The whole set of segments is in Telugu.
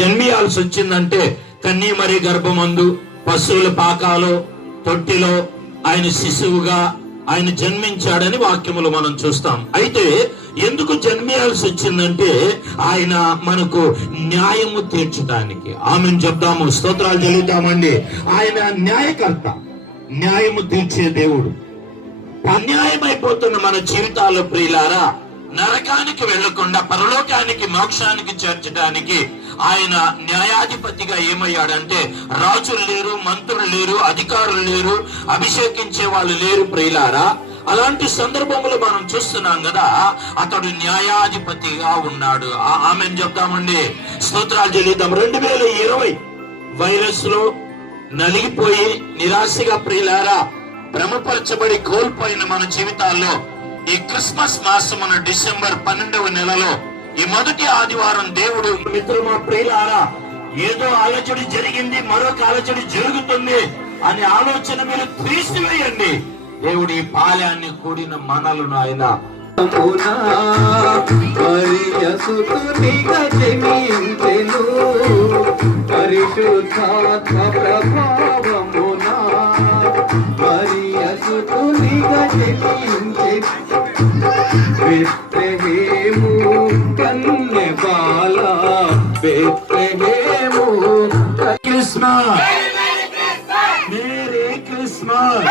జన్మియాల్సి వచ్చిందంటే కన్నీమరి గర్భమందు పశువుల పాకాలో తొట్టిలో ఆయన శిశువుగా ఆయన జన్మించాడని వాక్యములు మనం చూస్తాం. అయితే ఎందుకు జన్మియాల్సి వచ్చిందంటే ఆయన మనకు న్యాయము తీర్చడానికి ఆమెను చెప్దాము. స్తోత్రాలు చెల్లుతామండి ఆయన న్యాయకర్త న్యాయము తీర్చే దేవుడు. అన్యాయమైపోతున్న మన జీవితాల్లో ప్రియులారా నరకానికి వెళ్ళకుండా పరలోకానికి మోక్షానికి చేర్చడానికి ఆయన న్యాయాధిపతిగా ఏమయ్యాడంటే రాజులు లేరు మంత్రులు లేరు అధికారులు లేరు అభిషేకించే వాళ్ళు లేరు ప్రియులారా. అలాంటి సందర్భంలో మనం చూస్తున్నాం కదా అతడు న్యాయాధిపతిగా ఉన్నాడు. ఆ- ఆమెను చెప్తామండి. స్తోత్రాలు చెల్లిద్దాం. రెండు వేల ఇరవై వైరస్లో నలిగిపోయి నిరాశగా ప్రియులారా భ్రమపరచబడి కోల్పోయిన మన జీవితాల్లో ఈ క్రిస్మస్ మాసమున డిసెంబర్ పన్నెండవ నెలలో ఈ మొదటి ఆదివారం దేవుడు మిత్రమా ప్రియులారా ఏదో అలజడి జరిగింది మరొక అలజడి జరుగుతుంది అనే ఆలోచన మీరు తీసివేయండి. దేవుడి ఈ పాలయాన్ని కూడిన మనలను ఆయన పరిశుద్ధాత్మ ప్రభావమునా బెత్లెహేము కన్య బాల బెత్లెహేము క్రిస్మస్ మేరీ క్రిస్మస్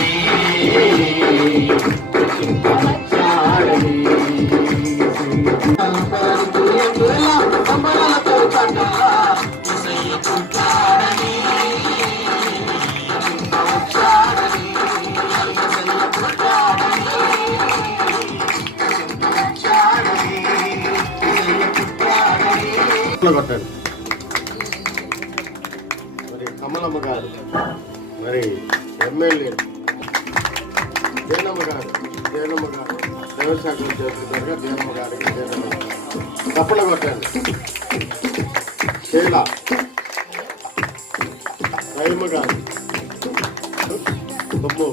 కొట్టండి మరి కమలమ్మ గారు మరి ఎమ్మెల్యే జయనమ్మ గారు జయనమ్మ గారు దేవశాఖలు చేస్తున్నారు జయనమ్మ గారికి జయనమ్మ చప్పట్లు తప్పన కొట్టండి శీల గారు. బొమ్ము